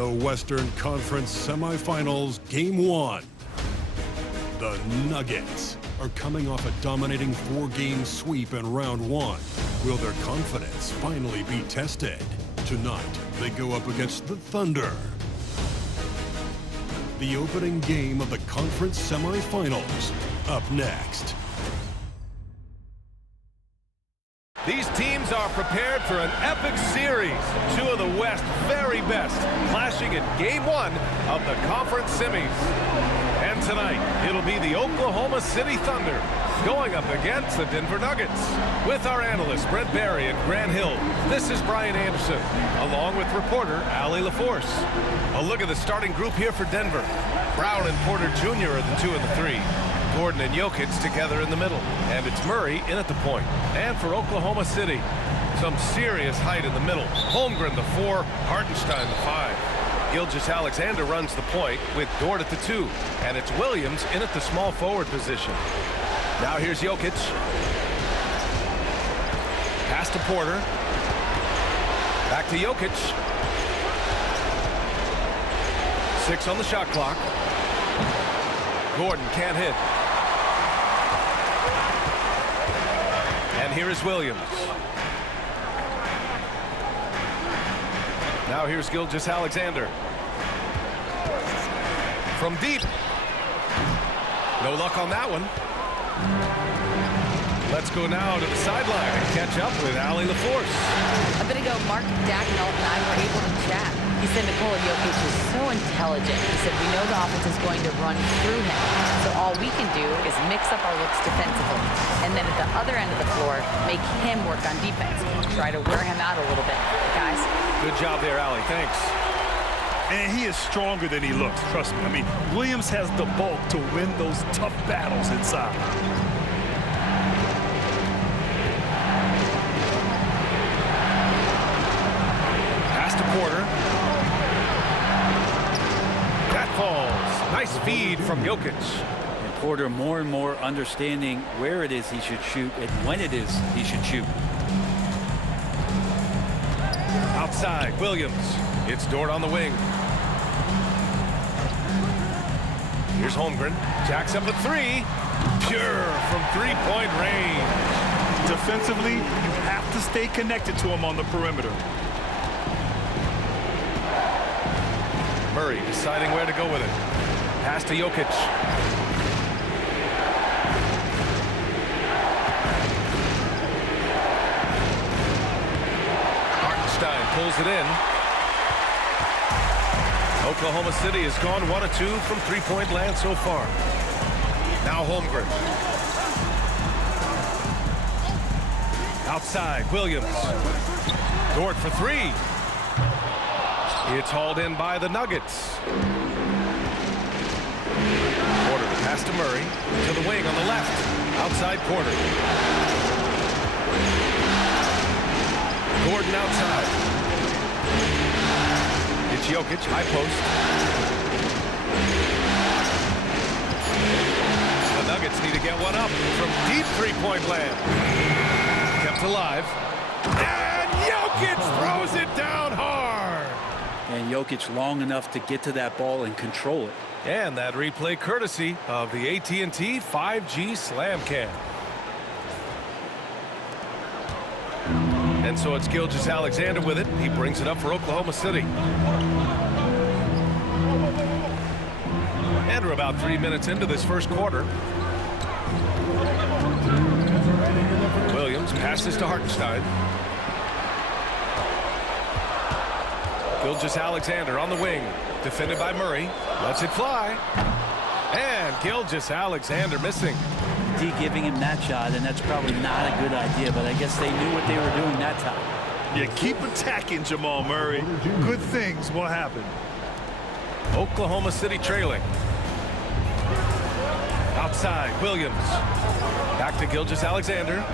The Western Conference Semifinals, Game 1. The Nuggets are coming off a dominating 4-game sweep in Round 1. Will their confidence finally be tested? Tonight, they go up against the Thunder. The opening game of the conference semifinals, up next. These teams are prepared for an epic series. Two of the West's very best clashing in Game 1 of the conference semis. And tonight, it'll be the Oklahoma City Thunder going up against the Denver Nuggets. With our analysts, Brent Barry and Grant Hill, this is Brian Anderson, along with reporter Allie LaForce. A look at the starting group here for Denver. Brown and Porter Jr. are the 2 and the 3. Gordon and Jokic together in the middle. And it's Murray in at the point. And for Oklahoma City, some serious height in the middle. Holmgren the 4, Hartenstein the 5. Gilgeous-Alexander runs the point with Dort at the 2. And it's Williams in at the small forward position. Now here's Jokic. Pass to Porter. Back to Jokic. 6 on the shot clock. Gordon can't hit. And here is Williams. Now here's Gilgeous-Alexander. From deep. No luck on that one. Let's go now to the sideline and catch up with Allie LaForce. A bit ago, Mark Dagnall and I were able to chat. He said Nikola Jokic is so intelligent. He said we know the offense is going to run through him. So all we can do is mix up our looks defensively. And then at the other end of the floor, make him work on defense. Try to wear him out a little bit. Guys. Good job there, Allie. Thanks. And he is stronger than he looks, trust me. I mean, Williams has the bulk to win those tough battles inside. Pass to Porter. That falls. Nice feed from Jokic. And Porter more and more understanding where it is he should shoot and when it is he should shoot. Outside, Williams. It's Dort on the wing. Here's Holmgren. Jacks up a 3. Pure from 3-point range. Defensively, you have to stay connected to him on the perimeter. Murray deciding where to go with it. Pass to Jokic. Hartenstein pulls it in. Oklahoma City has gone 1 of 2 from 3-point land so far. Now Holmgren. Outside, Williams. Dort for 3. It's hauled in by the Nuggets. Porter to pass to Murray. To the wing on the left. Outside Porter. Gordon outside. It's Jokic, high post. The Nuggets need to get one up from deep 3-point land. Kept alive. And Jokic throws it down hard. And Jokic long enough to get to that ball and control it. And that replay courtesy of the AT&T 5G Slam Cam. And so it's Gilgeous-Alexander with it. He brings it up for Oklahoma City. And we're about 3 minutes into this first quarter. Williams passes to Hartenstein. Gilgeous-Alexander on the wing. Defended by Murray. Lets it fly. And Gilgeous-Alexander missing. D giving him that shot, and that's probably not a good idea, but I guess they knew what they were doing that time. Yeah, keep attacking, Jamal Murray. Good things will happen. Oklahoma City trailing. Outside, Williams. Back to Gilgeous-Alexander.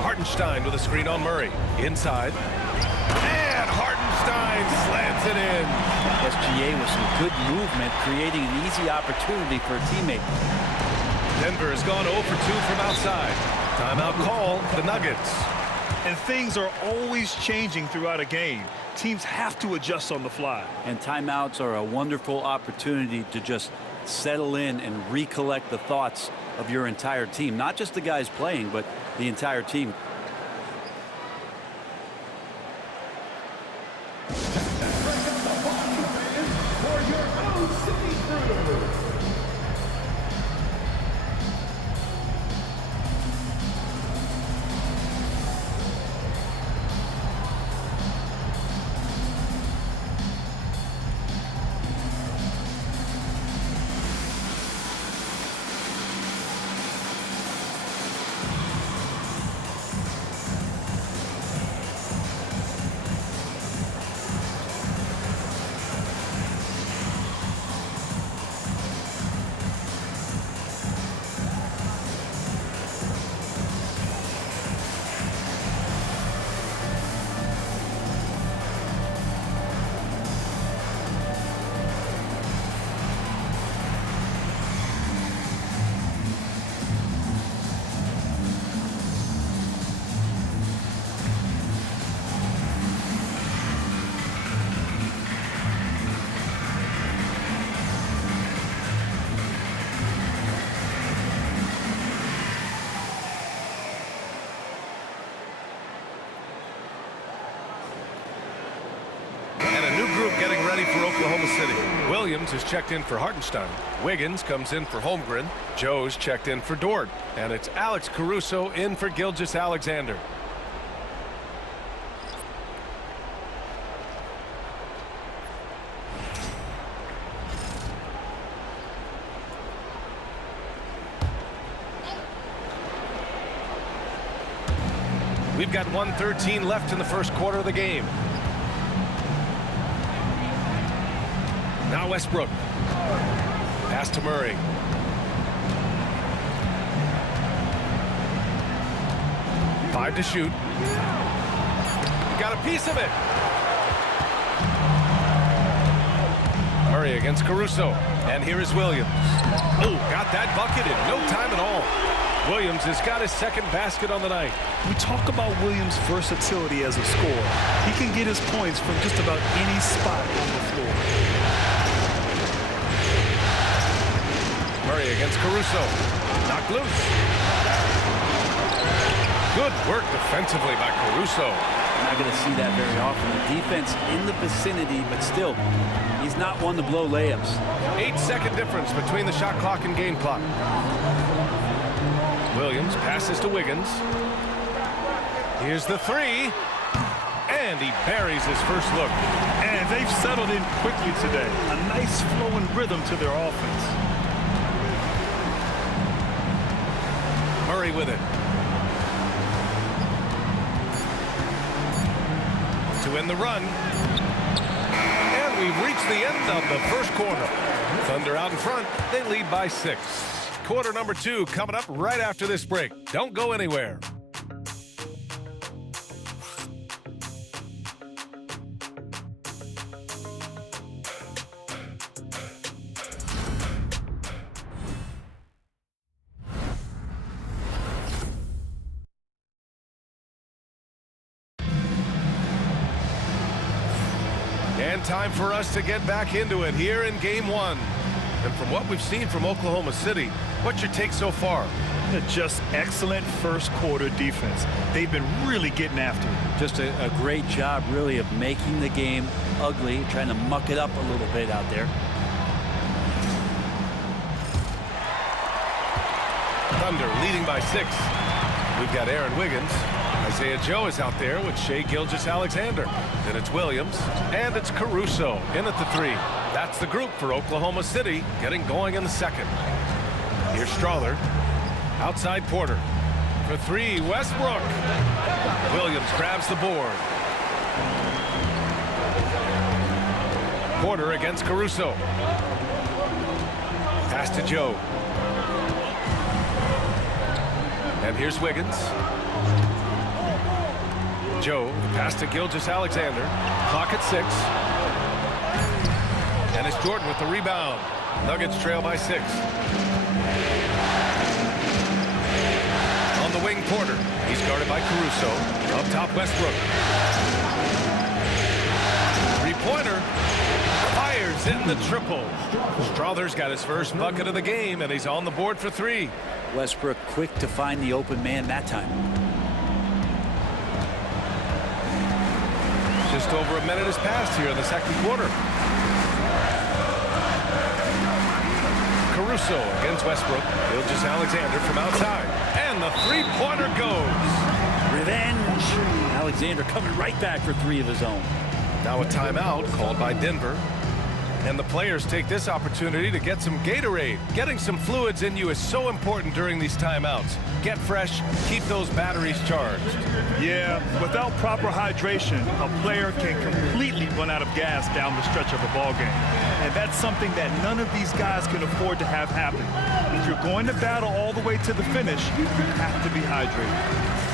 Hartenstein with a screen on Murray. Inside. And Hartenstein slams it in. SGA with some good movement, creating an easy opportunity for a teammate. Denver has gone 0 for 2 from outside. Timeout call, the Nuggets. And things are always changing throughout a game. Teams have to adjust on the fly. And timeouts are a wonderful opportunity to just settle in and recollect the thoughts of your entire team. Not just the guys playing, but the entire team. Getting ready for Oklahoma City. Williams is checked in for Hartenstein. Wiggins comes in for Holmgren. Joe's checked in for Dort. And it's Alex Caruso in for Gilgeous-Alexander. We've got 1:13 left in the first quarter of the game. Now Westbrook. Pass to Murray. Five to shoot. Got a piece of it. Murray against Caruso. And here is Williams. Oh, got that bucket in no time at all. Williams has got his second basket on the night. We talk about Williams' versatility as a scorer. He can get his points from just about any spot on the floor. Murray against Caruso. Knocked loose. Good work defensively by Caruso. You're not going to see that very often. The defense in the vicinity, but still, he's not one to blow layups. 8-second difference between the shot clock and game clock. Williams passes to Wiggins. Here's the three. And he buries his first look. And they've settled in quickly today. A nice flowing rhythm to their offense. Murray with it. To end the run. And we've reached the end of the first quarter. Thunder out in front. They lead by 6. Quarter number 2 coming up right after this break. Don't go anywhere. And time for us to get back into it here in game 1. And from what we've seen from Oklahoma City, what's your take so far? Just excellent first quarter defense. They've been really getting after it. Just a great job, really, of making the game ugly, trying to muck it up a little bit out there. Thunder leading by 6. We've got Aaron Wiggins. Isaiah Joe is out there with Shai Gilgeous-Alexander. Then it's Williams, and it's Caruso in at the 3. That's the group for Oklahoma City getting going in the second. Here's Strawler. Outside Porter. For 3, Westbrook. Williams grabs the board. Porter against Caruso. Pass to Joe. And here's Wiggins. Joe, the pass to Gilgeous-Alexander. Clock at 6. And it's Jordan with the rebound. Nuggets trail by 6. On the wing Porter. He's guarded by Caruso. Up top, Westbrook. Three-pointer. Fires in the triple. Strother's got his first bucket of the game, and he's on the board for three. Westbrook quick to find the open man that time. Just over a minute has passed here in the second quarter. Caruso against Westbrook. Gilgeous-Alexander from outside. And the three-pointer goes. Revenge. Alexander coming right back for three of his own. Now a timeout called by Denver. And the players take this opportunity to get some Gatorade. Getting some fluids in you is so important during these timeouts. Get fresh, keep those batteries charged. Yeah, without proper hydration, a player can completely run out of gas down the stretch of a ball game. And that's something that none of these guys can afford to have happen. If you're going to battle all the way to the finish, you have to be hydrated.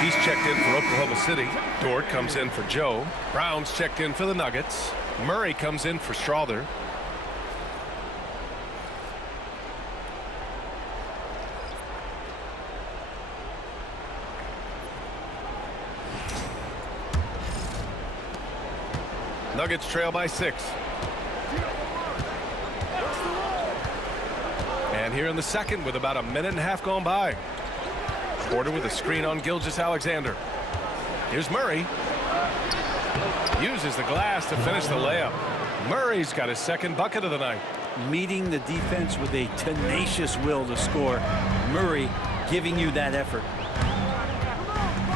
He's checked in for Oklahoma City. Dort comes in for Joe. Brown's checked in for the Nuggets. Murray comes in for Strother. Nuggets trail by 6. And here in the second with about a minute and a half gone by. Porter with a screen on Gilgeous-Alexander. Here's Murray. Uses the glass to finish the layup. Murray's got his second bucket of the night. Meeting the defense with a tenacious will to score. Murray giving you that effort.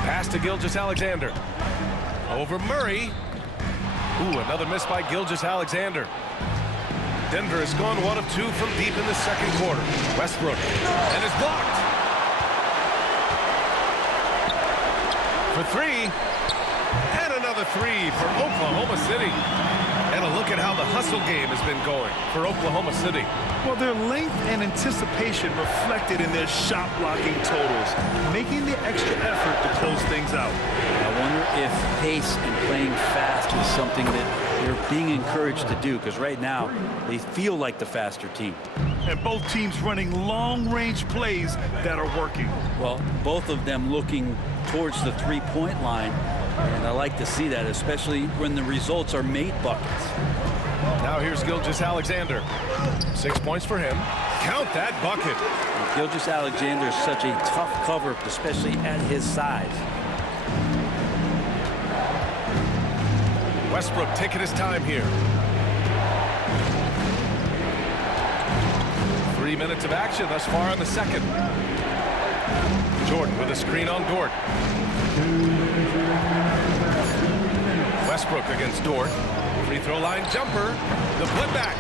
Pass to Gilgeous-Alexander. Over Murray. Ooh, another miss by Gilgeous-Alexander. Denver has gone 1 of 2 from deep in the second quarter. Westbrook. And is blocked. For 3, and another 3 for Oklahoma City. And a look at how the hustle game has been going for Oklahoma City. Well, their length and anticipation reflected in their shot blocking totals, making the extra effort to close things out. I wonder if pace and playing fast is something that they're being encouraged to do, because right now they feel like the faster team. And both teams running long-range plays that are working. Well, both of them looking towards the three-point line, and I like to see that, especially when the results are made buckets. Now here's Gilgeous-Alexander. 6 points for him. Count that bucket. Gilgeous-Alexander is such a tough cover, especially at his size. Westbrook taking his time here. 3 minutes of action thus far in the second. Jordan with a screen on Dort. Westbrook against Dort. Free throw line jumper. The putback.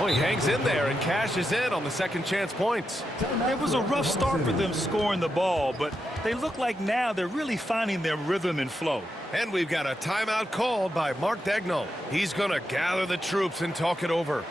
Oh, he hangs in there and cashes in on the second chance points. It was a rough start for them scoring the ball, but they look like now they're really finding their rhythm and flow. And we've got a timeout called by Mark Daigneault. He's going to gather the troops and talk it over.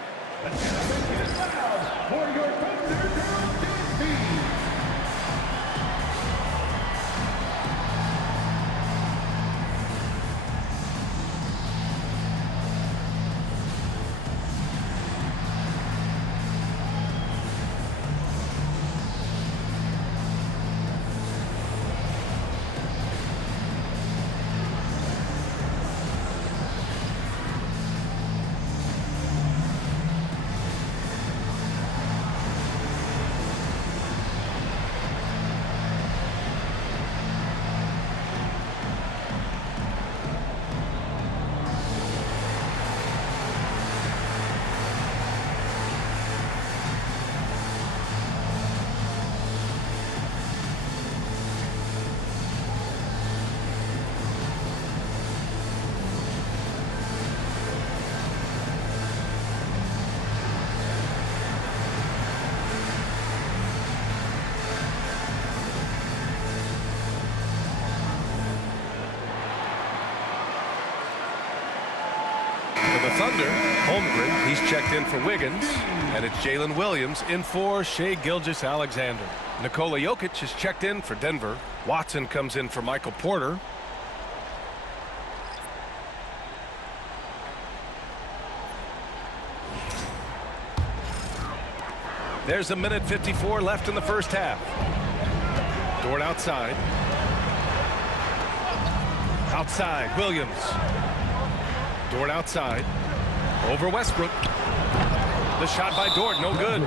For the Thunder, Holmgren, he's checked in for Wiggins. And it's Jalen Williams in for Shai Gilgeous-Alexander. Nikola Jokic is checked in for Denver. Watson comes in for Michael Porter. There's 1:54 left in the first half. Dort outside. Outside, Williams. Dort outside. Over Westbrook. The shot by Dort, no good.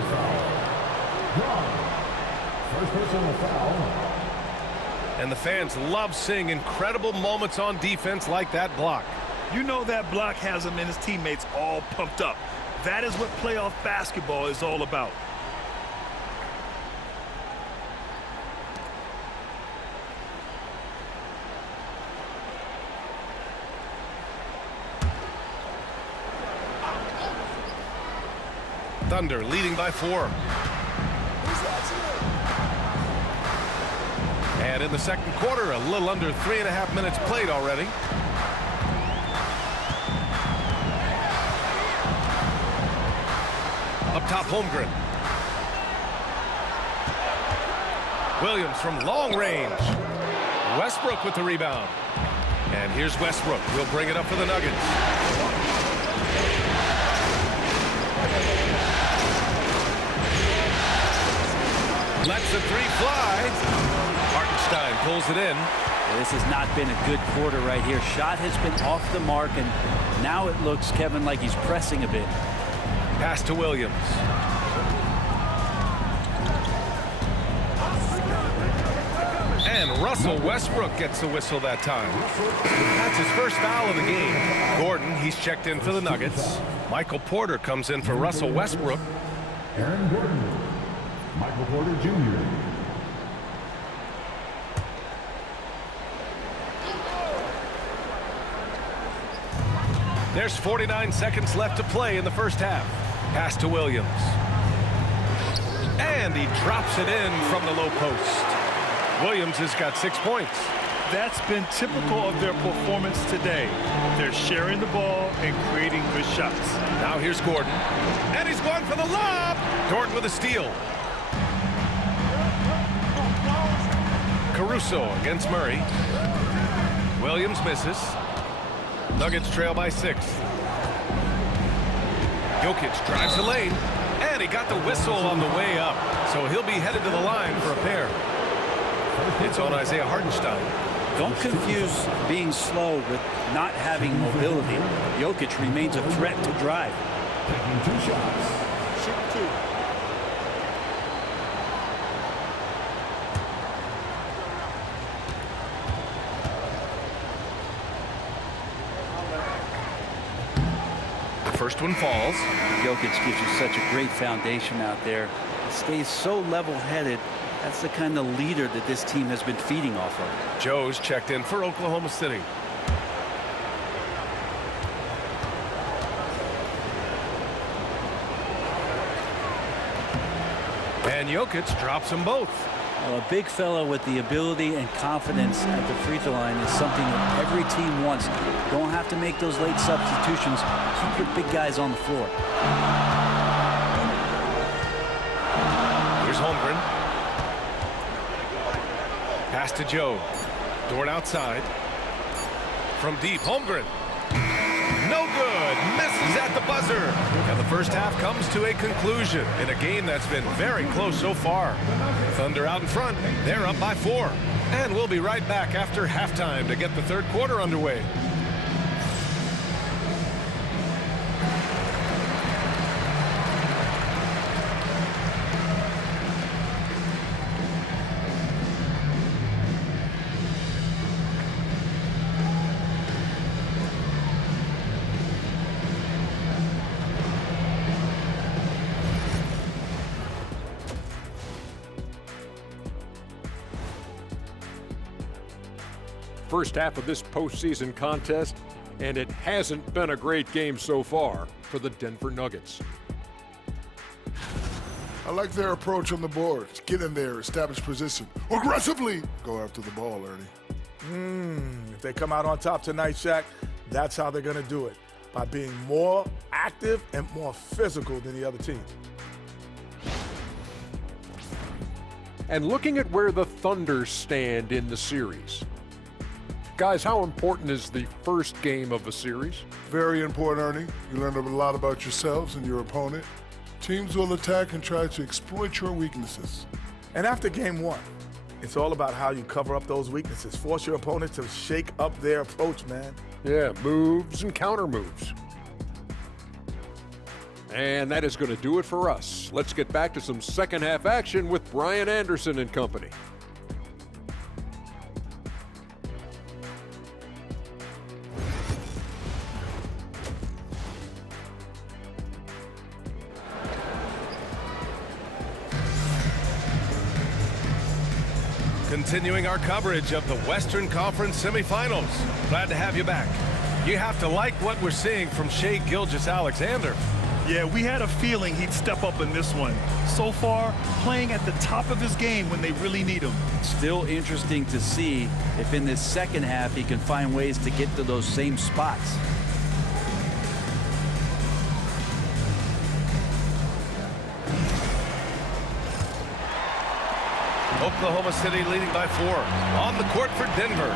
First personal foul. And the fans love seeing incredible moments on defense like that block. You know that block has him and his teammates all pumped up. That is what playoff basketball is all about. Thunder leading by 4. And in the second quarter, a little under 3.5 minutes played already. Up top, Holmgren. Williams from long range. Westbrook with the rebound. And here's Westbrook. We'll bring it up for the Nuggets. Lets the three fly. Hartenstein pulls it in. Well, this has not been a good quarter right here. Shot has been off the mark, and now it looks, Kevin, like he's pressing a bit. Pass to Williams. And Russell Westbrook gets the whistle that time. That's his first foul of the game. Gordon, he's checked in for the Nuggets. Michael Porter comes in for Russell Westbrook. Aaron Gordon. Michael Porter Jr. There's 49 seconds left to play in the first half. Pass to Williams. And he drops it in from the low post. Williams has got 6 points. That's been typical of their performance today. They're sharing the ball and creating good shots. Now here's Gordon. And he's going for the lob. Dort with a steal. Caruso against Murray. Williams misses. Nuggets trail by 6. Jokic drives the lane. And he got the whistle on the way up. So he'll be headed to the line for a pair. It's on Isaiah Hartenstein. Don't confuse being slow with not having mobility. Jokic remains a threat to drive. Taking 2 shots. Shoot 2. The first one falls. Jokic gives you such a great foundation out there. He stays so level-headed. That's the kind of leader that this team has been feeding off of. Joe's checked in for Oklahoma City. And Jokic drops them both. Well, a big fellow with the ability and confidence at the free throw line is something that every team wants. Don't have to make those late substitutions. Keep your big guys on the floor. Here's Holmgren. Pass to Joe. Dort outside. From deep, Holmgren. No good. Misses at the buzzer. And the first half comes to a conclusion in a game that's been very close so far. Thunder out in front. They're up by 4. And we'll be right back after halftime to get the third quarter underway. First half of this postseason contest, and it hasn't been a great game so far for the Denver Nuggets. I like their approach on the boards. Get in there, establish position. Aggressively go after the ball, Ernie. If they come out on top tonight, Shaq, that's how they're going to do it. by being more active and more physical than the other team. And looking at where the Thunder stand in the series. Guys, how important is the first game of a series? Very important, Ernie. You learn a lot about yourselves and your opponent. Teams will attack and try to exploit your weaknesses. And after game one, it's all about how you cover up those weaknesses. Force your opponent to shake up their approach, man. Yeah, moves and counter moves. And that is going to do it for us. Let's get back to some second half action with Brian Anderson and company. Continuing our coverage of the Western Conference semifinals. Glad to have you back. You have to like what we're seeing from Shai Gilgeous-Alexander. Yeah, we had a feeling he'd step up in this one. So far, playing at the top of his game when they really need him. Still interesting to see if in this second half he can find ways to get to those same spots. Oklahoma City leading by 4. On the court for Denver.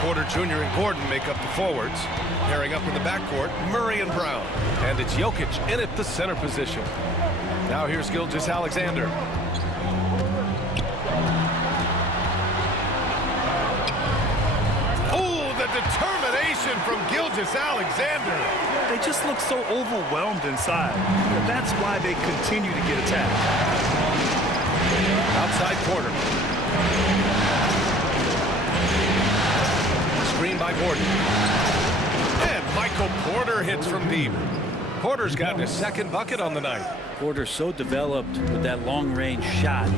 Porter Jr. and Gordon make up the forwards. Pairing up in the backcourt, Murray and Brown. And it's Jokic in at the center position. Now here's Gilgeous-Alexander. Oh, the determination from Gilgeous-Alexander. They just look so overwhelmed inside. That's why they continue to get attacked. Outside Porter. Screen by Gordon. And Michael Porter hits from deep. Porter's gotten his second bucket on the night. Porter so developed with that long-range shot.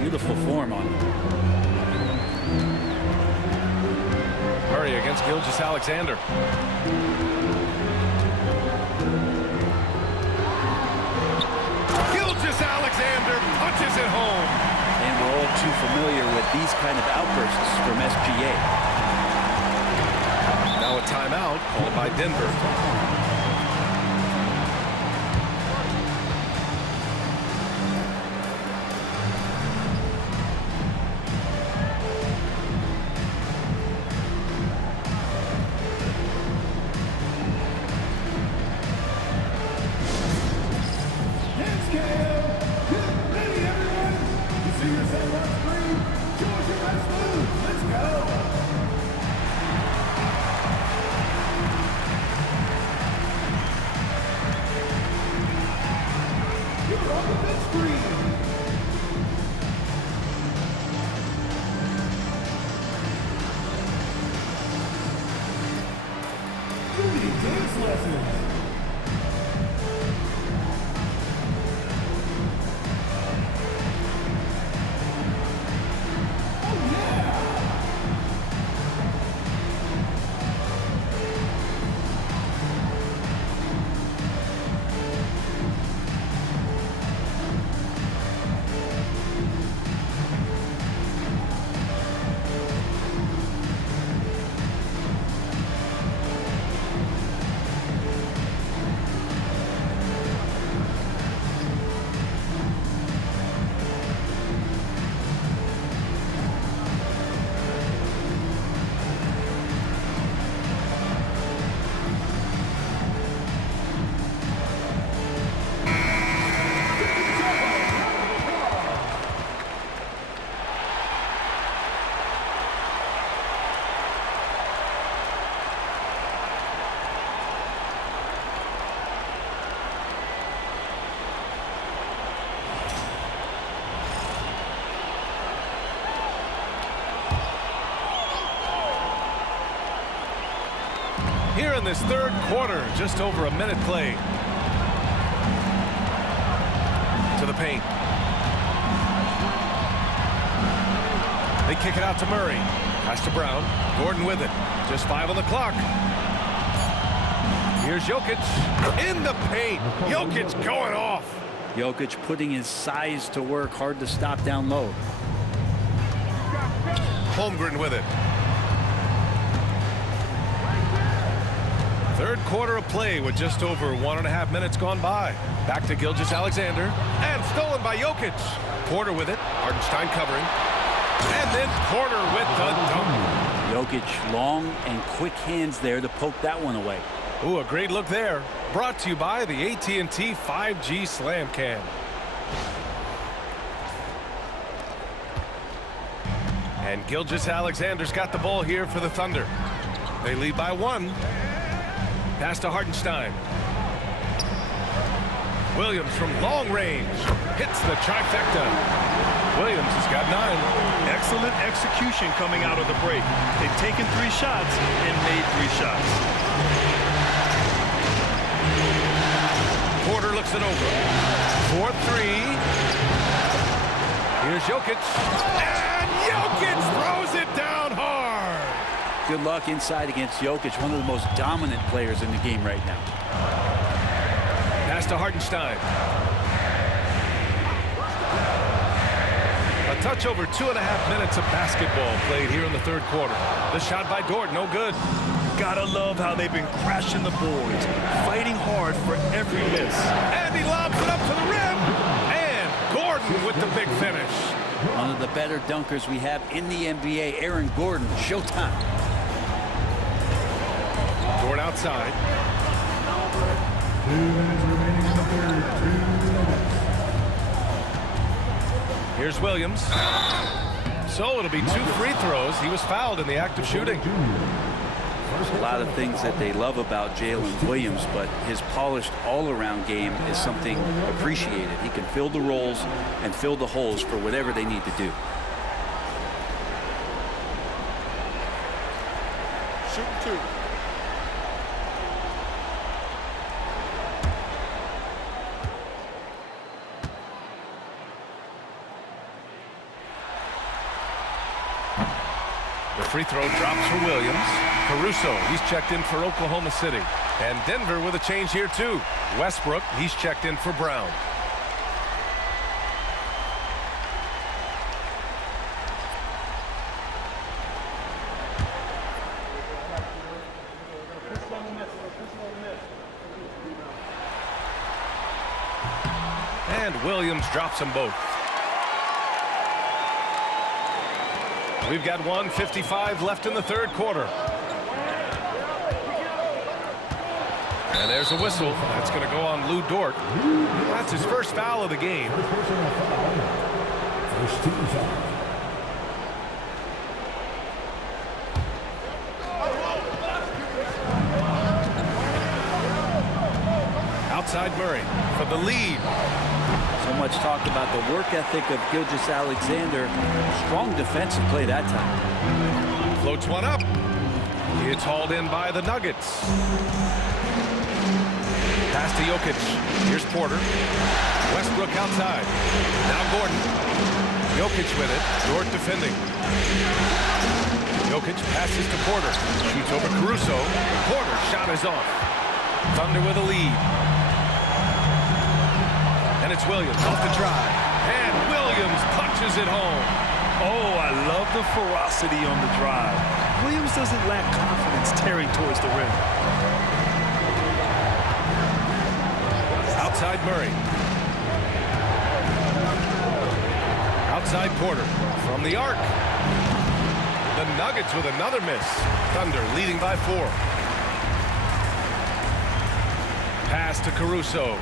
Beautiful form on him. Murray against Gilgeous-Alexander. Gilgeous-Alexander punches it home. And we're all too familiar with these kind of outbursts from SGA. Now a timeout called by Denver. Here in this third quarter, just over a minute played. To the paint. They kick it out to Murray. Pass to Brown. Gordon with it. Just 5 on the clock. Here's Jokic in the paint. Jokic going off. Jokic putting his size to work, hard to stop down low. Holmgren with it. Third quarter of play with just over 1.5 minutes gone by. Back to Gilgeous-Alexander. And stolen by Jokic. Porter with it. Hartenstein covering. And then Porter with the dunk. Jokic, long and quick hands there to poke that one away. Ooh, a great look there. Brought to you by the AT&T 5G Slam Cam. And Gilgeous-Alexander's got the ball here for the Thunder. They lead by 1. Pass to Hartenstein. Williams from long range hits the trifecta. Williams has got 9. Excellent execution coming out of the break. They've taken 3 shots and made 3 shots. Porter looks it over. 4-3. Here's Jokic. And Jokic throws it down hard. Good luck inside against Jokic, one of the most dominant players in the game right now. Pass to Hartenstein. A touch over 2.5 minutes of basketball played here in the third quarter. The shot by Dort, no good. Gotta love how they've been crashing the boards, fighting hard for every miss. And he lobs it up to the rim. And Gordon with the big finish. One of the better dunkers we have in the NBA, Aaron Gordon. Showtime. Dort outside. 2 minutes remaining in the third. 2 minutes. Here's Williams. So it'll be 2 free throws. He was fouled in the act of shooting. There's a lot of things that they love about Jalen Williams, but his polished all-around game is something appreciated. He can fill the roles and fill the holes for whatever they need to do. Shoot 2. The free throw drops for Williams. Caruso, he's checked in for Oklahoma City. And Denver with a change here too. Westbrook, he's checked in for Brown. And Williams drops them both. We've got 1:55 left in the third quarter. And there's a whistle. That's going to go on Lou Dort. That's his first foul of the game. First team foul. Outside Murray for the lead. So much talk about the work ethic of Gilgeous-Alexander. Strong defensive play that time. Floats one up. It's hauled in by the Nuggets. Pass to Jokic. Here's Porter. Westbrook outside. Now Gordon. Jokic with it. Dort defending. Jokic passes to Porter. Shoots over Caruso. Porter's shot is off. Thunder with a lead. And it's Williams off the drive. And Williams punches it home. Oh, I love the ferocity on the drive. Williams doesn't lack confidence tearing towards the rim. Outside Murray. Outside Porter from the arc. The Nuggets with another miss. Thunder leading by 4. Pass to Caruso.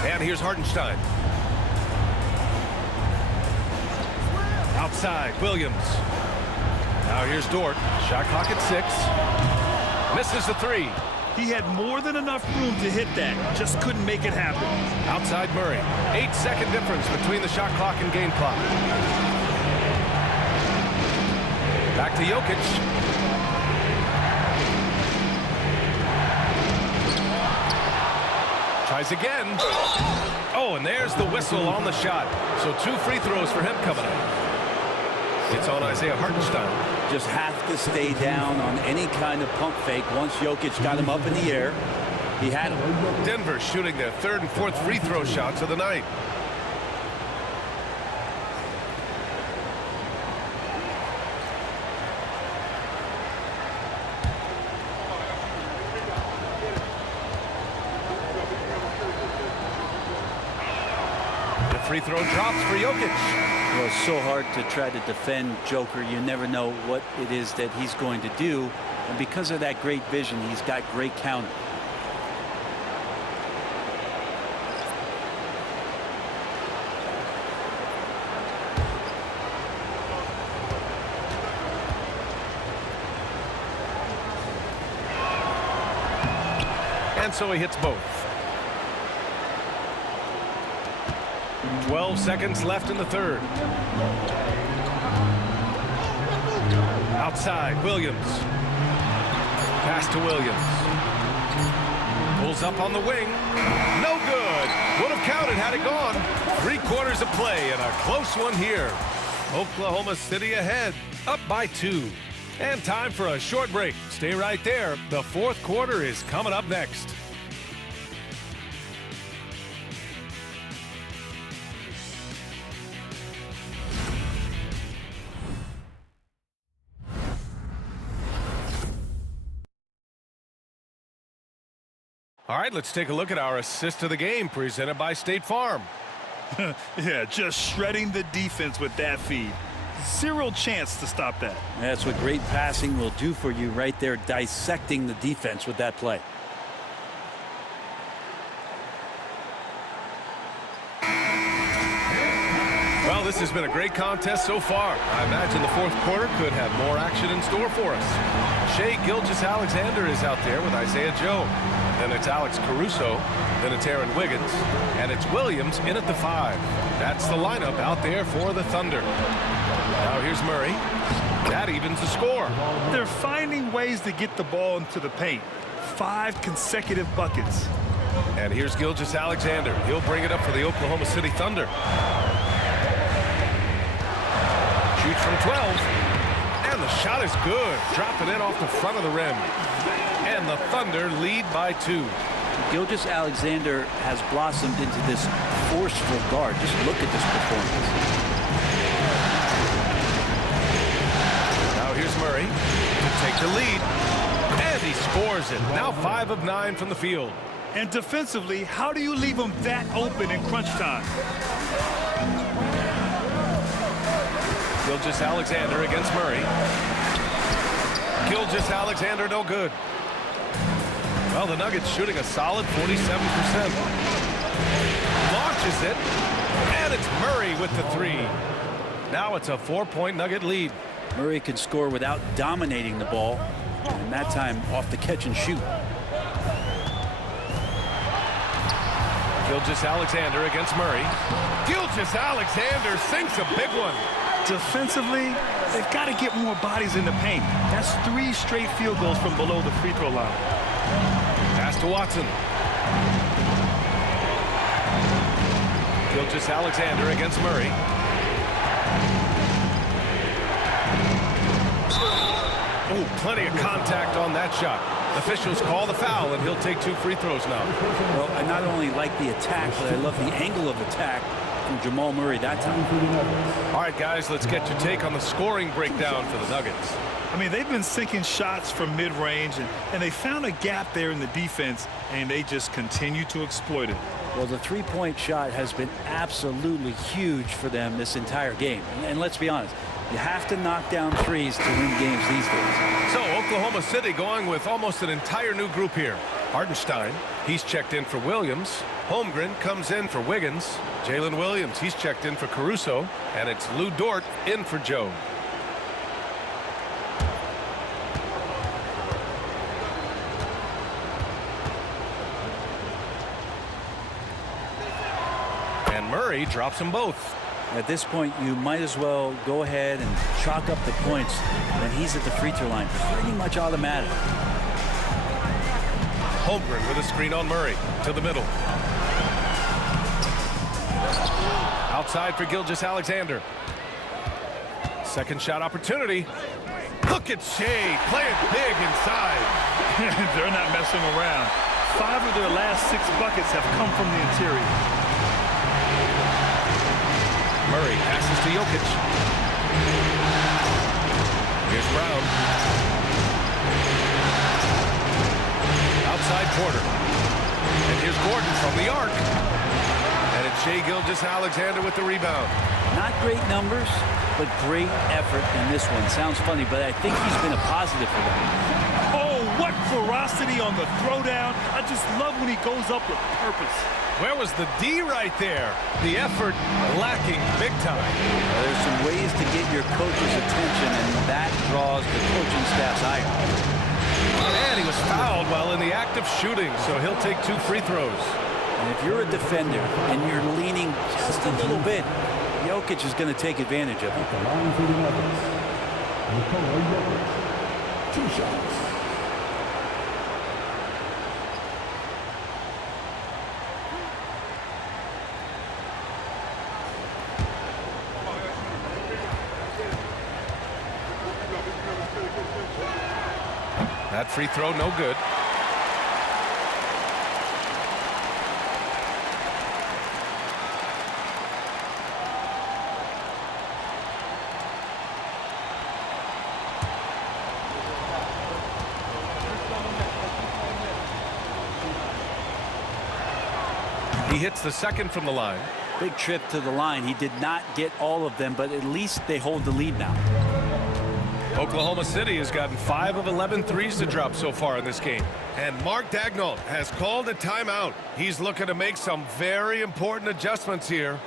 And here's Hartenstein. Outside, Williams. Now here's Dort. Shot clock at 6. Misses the 3. He had more than enough room to hit that. Just couldn't make it happen. Outside Murray. 8-second difference between the shot clock and game clock. Back to Jokic. Tries again. Oh, and there's the whistle on the shot. So 2 free throws for him coming up. It's on Isaiah Hartenstein. Just have to stay down on any kind of pump fake once Jokic got him up in the air. He had him. Denver shooting their 3rd and 4th free throw shots of the night. free throw drops for Jokic. Well, it's so hard to try to defend Joker. You never know what it is that he's going to do. And because of that great vision, he's got great counter. And so he hits both. 12 seconds left in the third. Outside, Williams. Pass to Williams. Pulls up on the wing. No good. Would have counted had it gone. 3/4 of play and a close one here. Oklahoma City ahead, up by 2. And time for a short break. Stay right there. The fourth quarter is coming up next. All right, let's take a look at our assist of the game presented by State Farm. Yeah, just shredding the defense with that feed. Zero chance to stop that. That's what great passing will do for you right there, dissecting the defense with that play. Well, this has been a great contest so far. I imagine the fourth quarter could have more action in store for us. Shai Gilgeous-Alexander is out there with Isaiah Joe. Then it's Alex Caruso. Then it's Aaron Wiggins. And it's Williams in at the 5. That's the lineup out there for the Thunder. Now here's Murray. That evens the score. They're finding ways to get the ball into the paint. 5 consecutive buckets. And here's Gilgeous-Alexander. He'll bring it up for the Oklahoma City Thunder. Shoots from 12. And the shot is good. Dropping in off the front of the rim. And the Thunder lead by 2. Gilgeous-Alexander has blossomed into this forceful guard. Just look at this performance. Now here's Murray to take the lead. And he scores it. Now 5 of 9 from the field. And defensively, how do you leave them that open in crunch time? Gilgeous-Alexander against Murray. Gilgeous-Alexander no good. Well, the Nuggets shooting a solid 47%. Launches it, and it's Murray with the 3. Now it's a 4-point Nugget lead. Murray can score without dominating the ball, and that time off the catch and shoot. Gilgeous-Alexander against Murray. Gilgeous-Alexander sinks a big one. Defensively, they've got to get more bodies in the paint. That's 3 straight field goals from below the free throw line. Pass to Watson. Gilgeous-Alexander against Murray. Oh, plenty of contact on that shot. Officials call the foul, and he'll take 2 free throws now. Well, I not only like the attack, but I love the angle of attack from Jamal Murray that time. All right, guys, let's get your take on the scoring breakdown for the Nuggets. I mean, they've been sinking shots from mid-range, and they found a gap there in the defense, and they just continue to exploit it. Well, the three-point shot has been absolutely huge for them this entire game. And let's be honest, you have to knock down threes to win games these days. So Oklahoma City going with almost an entire new group here. Hartenstein, he's checked in for Williams. Holmgren comes in for Wiggins. Jalen Williams, he's checked in for Caruso. And it's Lou Dort in for Joe. And Murray drops them both. At this point, you might as well go ahead and chalk up the points when he's at the free throw line. Pretty much automatic. Holmgren with a screen on Murray to the middle. Outside for Gilgeous-Alexander. Second shot opportunity. Look at Shai playing big inside. They're not messing around. 5 of their last 6 buckets have come from the interior. Murray passes to Jokic. Here's Brown. Outside Porter. And here's Gordon from the arc. And it's Shai Gilgeous-Alexander with the rebound. Not great numbers, but great effort in this one. Sounds funny, but I think he's been a positive for them. Oh, what ferocity on the throwdown. I just love when he goes up with purpose. Where was the D right there? The effort lacking big time. There's some ways to get your coach's attention, and that draws the coaching staff's ire. And he was fouled while in the act of shooting, so he'll take 2 free throws. And if you're a defender and you're leaning just a little bit, Jokic is going to take advantage of it. At the line for the Nuggets, Nikola Jokic. 2 shots. That free throw, no good. He hits the second from the line. Big trip to the line. He did not get all of them, but at least they hold the lead now. Oklahoma City has gotten 5 of 11 threes to drop so far in this game. And Mark Daigneault has called a timeout. He's looking to make some very important adjustments here.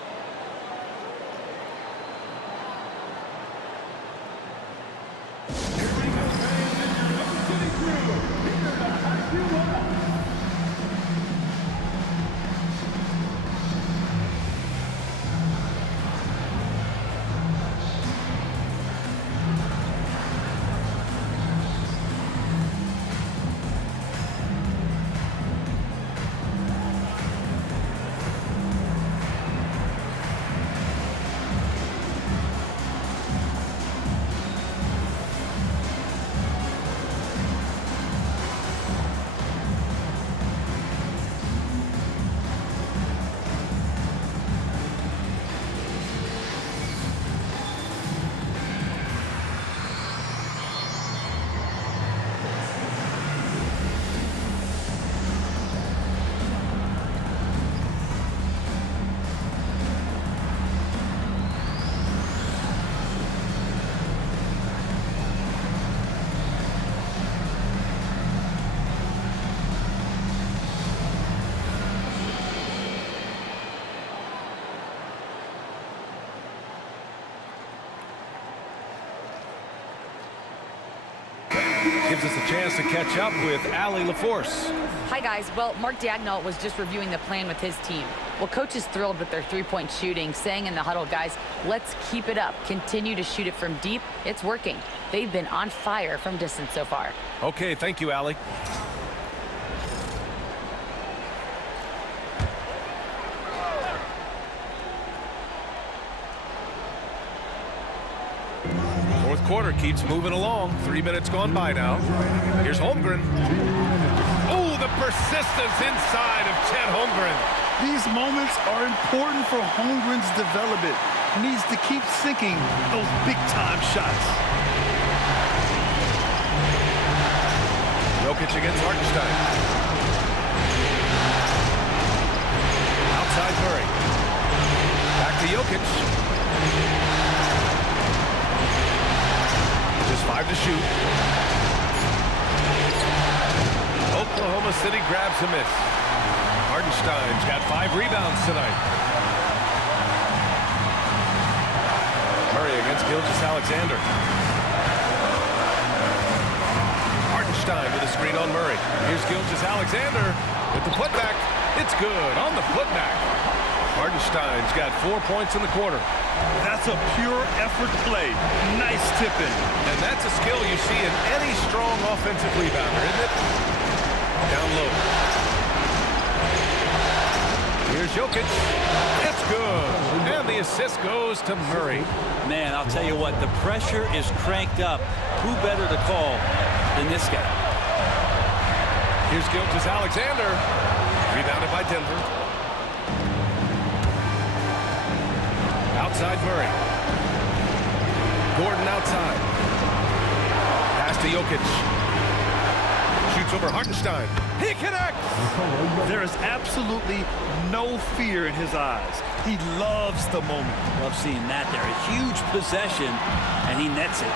Gives us a chance to catch up with Allie LaForce. Hi, guys. Well, Mark Daigneault was just reviewing the plan with his team. Well, coach is thrilled with their three-point shooting, saying in the huddle, guys, let's keep it up. Continue to shoot it from deep. It's working. They've been on fire from distance so far. Okay, thank you, Allie. Fourth quarter keeps moving along. 3 minutes gone by now. Here's Holmgren. Oh, the persistence inside of Chet Holmgren. These moments are important for Holmgren's development. He needs to keep sinking those big-time shots. Jokic against Hartenstein. Outside Murray. Back to Jokic. Just 5 to shoot. Oklahoma City grabs a miss. Hartenstein's got 5 rebounds tonight. Murray against Gilgeous-Alexander. Hartenstein with a screen on Murray. Here's Gilgeous-Alexander with the putback. It's good on the putback. Hartenstein's got 4 points in the quarter. That's a pure effort play. Nice tipping. And that's a skill you see in any strong offensive rebounder, isn't it? Down low. Here's Jokic. It's good. And the assist goes to Murray. Man, I'll tell you what, the pressure is cranked up. Who better to call than this guy? Here's Gilgeous-Alexander. Rebounded by Denver. Outside Murray. Gordon outside. Pass to Jokic. Shoots over Hartenstein. He connects! There is absolutely no fear in his eyes. He loves the moment. Love seeing that there. A huge possession, and he nets it.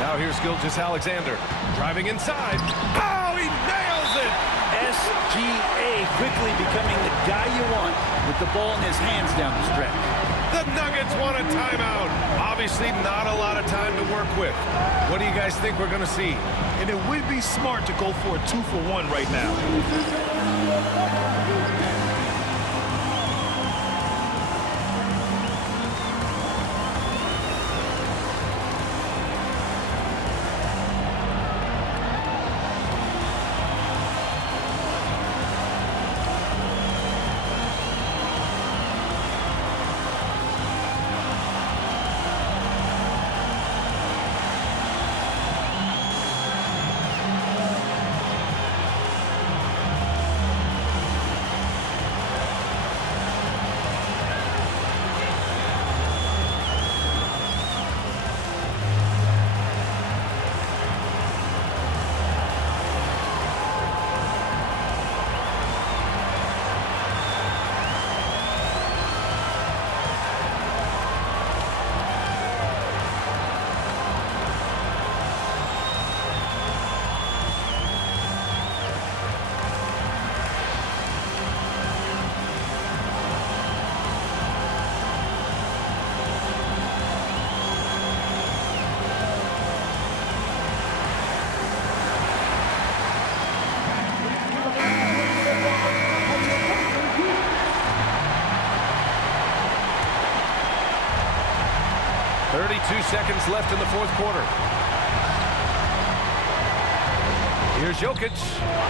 Now here's Gilgeous-Alexander driving inside. Oh, he nails it! SGA quickly becoming the guy you want with the ball in his hands down the stretch. The Nuggets want a timeout. Obviously not a lot of time to work with. What do you guys think we're going to see? And it would be smart to go for a 2-for-1 right now. Seconds left in the fourth quarter. Here's Jokic,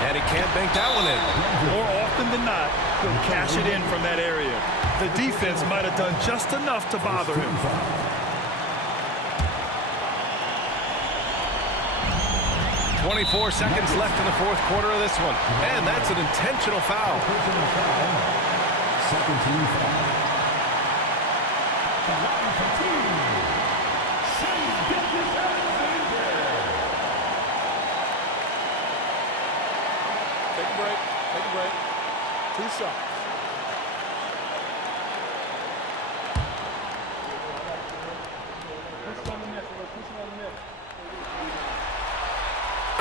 and he can't bank that one in. More often than not, he'll cash it in from that area. The defense might have done just enough to bother him. .24 seconds left in the fourth quarter of this one. And that's an intentional foul. Second team foul. Take a break. Take a break. 2 shots.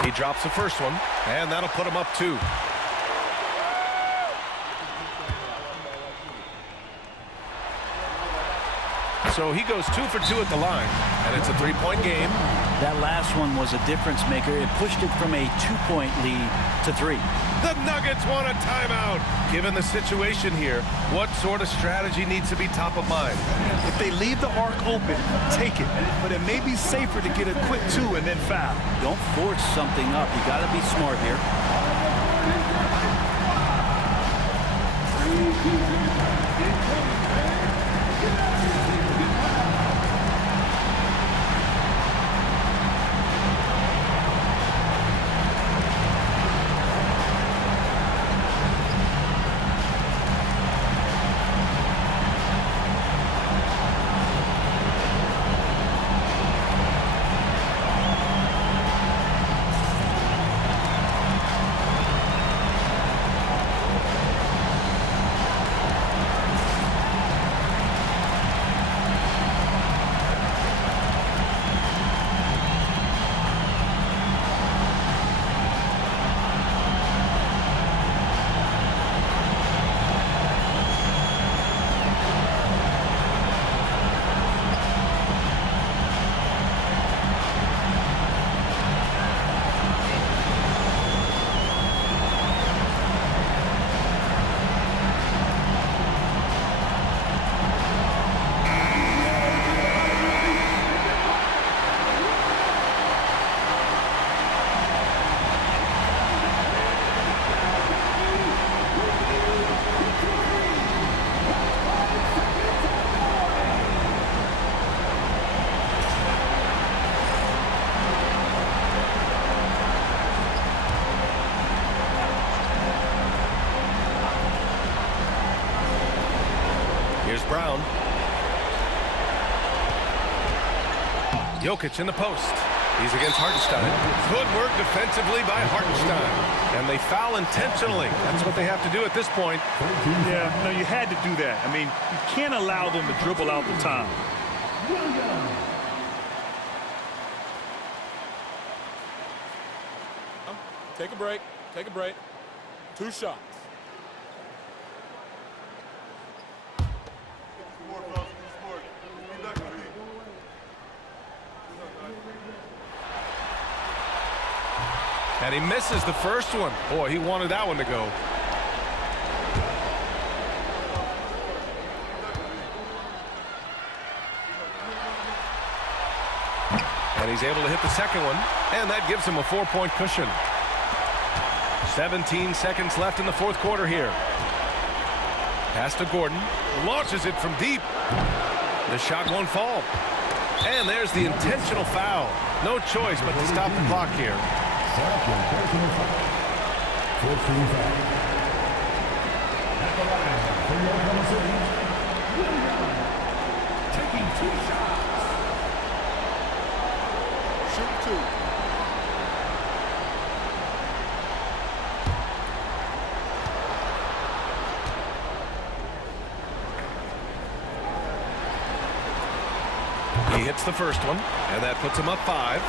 He drops the first one, and that'll put him up 2. So he goes 2 for 2 at the line, and it's a 3-point game. That last one was a difference maker. It pushed it from a 2-point lead to 3. The Nuggets want a timeout. Given the situation here, what sort of strategy needs to be top of mind? If they leave the arc open, take it. But it may be safer to get a quick 2 and then foul. Don't force something up. You got to be smart here. Jokic in the post. He's against Hartenstein. Good work defensively by Hartenstein. And they foul intentionally. That's what they have to do at this point. Yeah, no, you had to do that. I mean, you can't allow them to dribble out the time. Take a break. Take a break. 2 shots. And he misses the first one. Boy, he wanted that one to go. And he's able to hit the second one, and that gives him a 4-point cushion. 17 seconds left in the fourth quarter here. Pass to Gordon. Launches it from deep. The shot won't fall. And there's the intentional foul. No choice but to stop the clock here. Second personal foul. 14 foul. At the line for your Oklahoma City, Williams. Taking 2 shots. Shoot 2. He hits the first one, and that puts him up 5.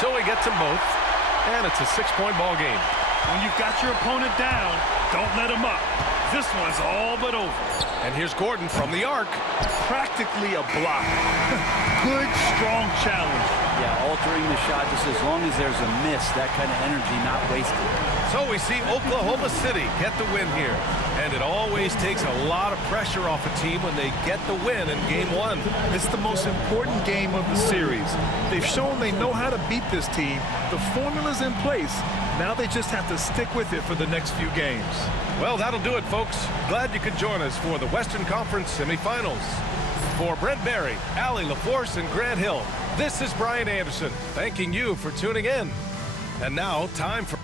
So he gets them both, and it's a 6-point ball game. When you've got your opponent down, don't let him up. This one's all but over. And here's Gordon from the arc. Practically a block. Good, strong challenge. Yeah, altering the shot just as long as there's a miss, that kind of energy not wasted. So we see Oklahoma City get the win here. And it always takes a lot of pressure off a team when they get the win in Game 1. It's the most important game of the series. They've shown they know how to beat this team. The formula's in place. Now they just have to stick with it for the next few games. Well, that'll do it, folks. Glad you could join us for the Western Conference semifinals. For Brent Barry, Allie LaForce, and Grant Hill, this is Brian Anderson, thanking you for tuning in. And now, time for...